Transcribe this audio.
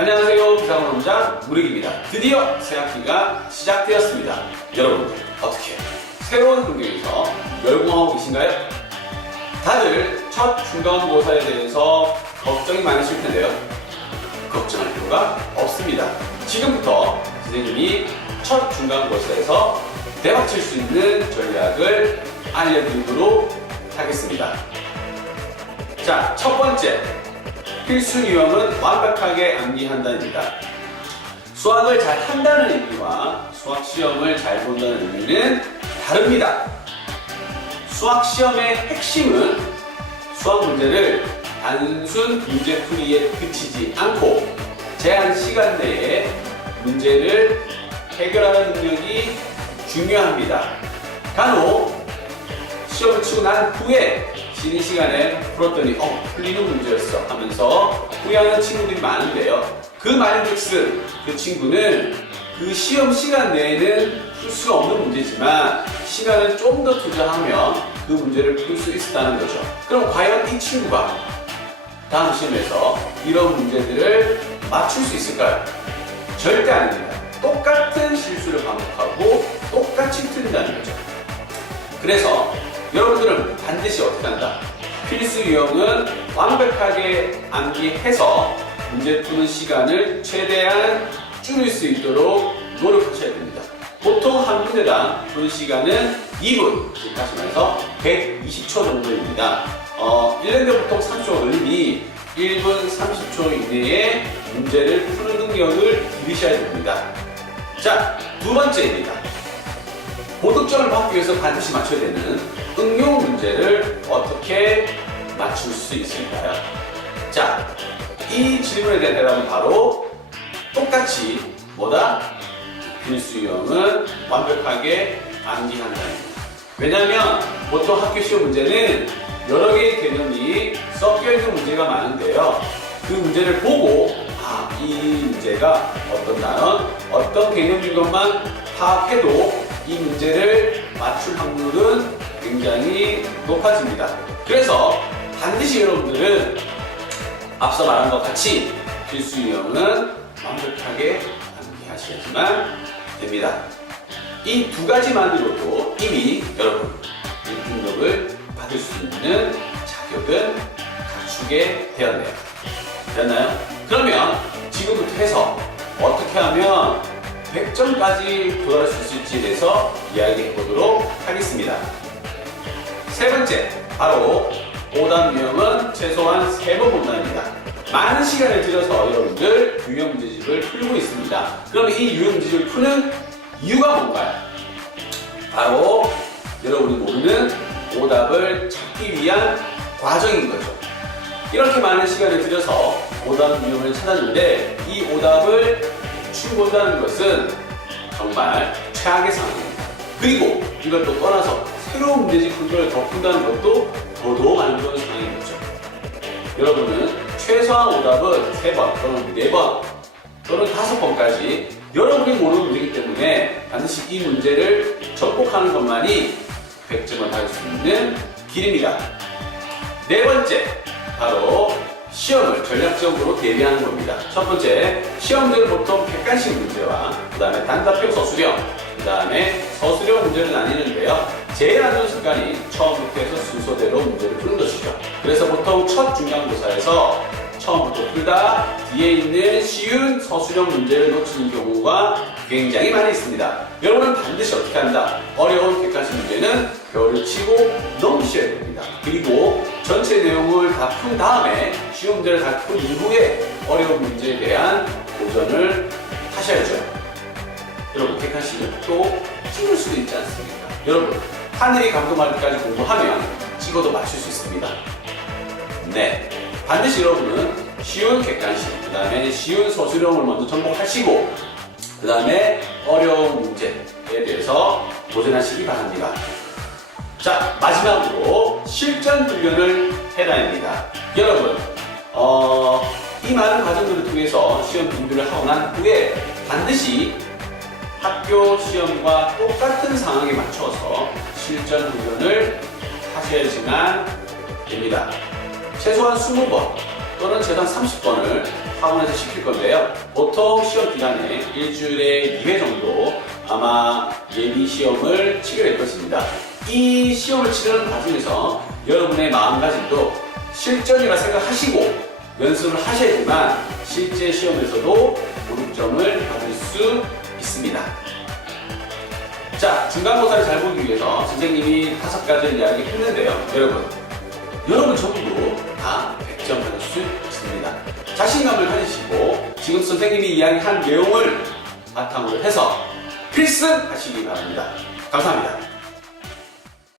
안녕하세요. 비상원장 무릭입니다. 드디어 새학기가 시작되었습니다. 여러분 어떻게 새로운 환경에서 열공하고 계신가요? 다들 첫 중간고사에 대해서 걱정이 많으실 텐데요. 걱정할 필요가 없습니다. 지금부터 선생님이 첫 중간고사에서 대박칠 수 있는 전략을 알려드리도록 하겠습니다. 자, 첫 번째, 필수 유형은 완벽하게 암기한다입니다. 수학을 잘 한다는 의미와 수학 시험을 잘 본다는 의미는 다릅니다. 수학 시험의 핵심은 수학 문제를 단순 문제풀이에 그치지 않고 제한 시간 내에 문제를 해결하는 능력이 중요합니다. 간혹 시험을 치고 난 후에 쉬는 시간에 풀었더니 풀리는 문제였어 하면서 후회하는 친구들이 많은데요. 그 말인즉슨 그 친구는 그 시험 시간 내에는 풀 수 없는 문제지만 시간을 좀 더 투자하면 그 문제를 풀 수 있었다는 거죠. 그럼 과연 이 친구가 다음 시험에서 이런 문제들을 맞출 수 있을까요? 절대 아닙니다. 똑같은 실수를 반복하고 똑같이 틀린다는 거죠. 그래서 여러분들은 반드시 어떻게 한다? 필수 유형은 완벽하게 암기해서 문제 푸는 시간을 최대한 줄일 수 있도록 노력하셔야 됩니다. 보통 한 문제당 푸는 시간은 2분, 즉 다시 말해서 120초 정도입니다. 1년대 보통 30초 걸리니 1분 30초 이내에 문제를 푸는 능력을 기르셔야 됩니다. 자, 두 번째입니다. 고득점을 받기 위해서 반드시 맞춰야 되는 응용 문제를 어떻게 맞출 수 있을까요? 자, 이 질문에 대한 대답은 바로 똑같이 필수 유형은 완벽하게 암기한다입니다. 왜냐하면 보통 학교 시험 문제는 여러 개의 개념이 섞여 있는 문제가 많은데요. 그 문제를 보고 이 문제가 어떤 단원, 어떤 개념인 것만 파악해도 이 문제를 맞출 확률은 굉장히 높아집니다. 그래서 반드시 여러분들은 앞서 말한 것 같이 필수 유형은 완벽하게 암기하셔야지만 됩니다. 이 두 가지만으로도 이미 여러분 1등급을 받을 수 있는 자격은 갖추게 되었네요. 됐나요? 그러면 지금부터 해서 어떻게 하면 100점까지 도달할 수 있을지에 대해서 이야기해 보도록 하겠습니다. 세 번째, 바로 오답 유형은 최소한 3번 본다입니다. 많은 시간을 들여서 여러분들 유형 문제집을 풀고 있습니다. 그럼 이 유형 문제집을 푸는 이유가 뭔가요? 바로 여러분이 모르는 오답을 찾기 위한 과정인 거죠. 이렇게 많은 시간을 들여서 오답 유형을 찾았는데 이 오답을 대충 본다는 것은 정말 최악의 상황입니다. 그리고 이걸 또 떠나서 새로운 문제집 푼걸 더 푼다는 것도 더더욱 안 좋은 상황인 거죠. 여러분은 최소한 오답은 3번 또는 4번 또는 5번까지 여러분이 모르는 문제이기 때문에 반드시 이 문제를 접목하는 것만이 100점을 받을 수 있는 길입니다. 네 번째, 바로 시험을 전략적으로 대비하는 겁니다. 첫 번째, 시험들은 보통 객관식 문제와 그 다음에 단답형 서술형, 그 다음에 서술형 문제를 나뉘는데요. 제일 안 좋은 습관이 처음부터 해서 순서대로 문제를 푸는 것이죠. 그래서 보통 첫 중간고사에서 처음부터 풀다 뒤에 있는 쉬운 서술형 문제를 놓치는 경우가 굉장히 많이 있습니다. 여러분은 반드시 어떻게 한다? 어려운 객관식 문제는 별을 치고 넘기셔야 됩니다. 그리고 전체 내용을 다 푼 다음에 쉬운 문제를 다 푼 이후에 어려운 문제에 대한 도전을 하셔야죠. 여러분, 객관식은 또 찍을 수도 있지 않습니까? 여러분, 하늘이 감동할 때까지 공부하면 찍어도 맞출 수 있습니다. 네, 반드시 여러분은 쉬운 객관식, 그 다음에 쉬운 서술형을 먼저 접목하시고 그 다음에 어려운 문제에 대해서 도전하시기 바랍니다. 자, 마지막으로 실전 훈련을 해라입니다. 여러분, 이 많은 과정들을 통해서 시험 준비를 하고 난 후에 반드시 학교 시험과 똑같은 상황에 맞춰서 실전 훈련을 하셔야지만 됩니다. 최소한 20번 또는 최단 30번을 학원에서 시킬 건데요. 보통 시험 기간에 일주일에 2회 정도 아마 예비 시험을 치게 될 것입니다. 이 시험을 치르는 과정에서 여러분의 마음가짐도 실전이라 생각하시고 연습을 하셔야지만 실제 시험에서도 고득점을 받을 수 있습니다. 자, 중간고사를 잘 보기 위해서 선생님이 5가지를 이야기했는데요. 여러분 전부 다 100점 받을 수 있습니다. 자신감을 가지시고 지금 선생님이 이야기한 내용을 바탕으로 해서 필승하시기 바랍니다. 감사합니다.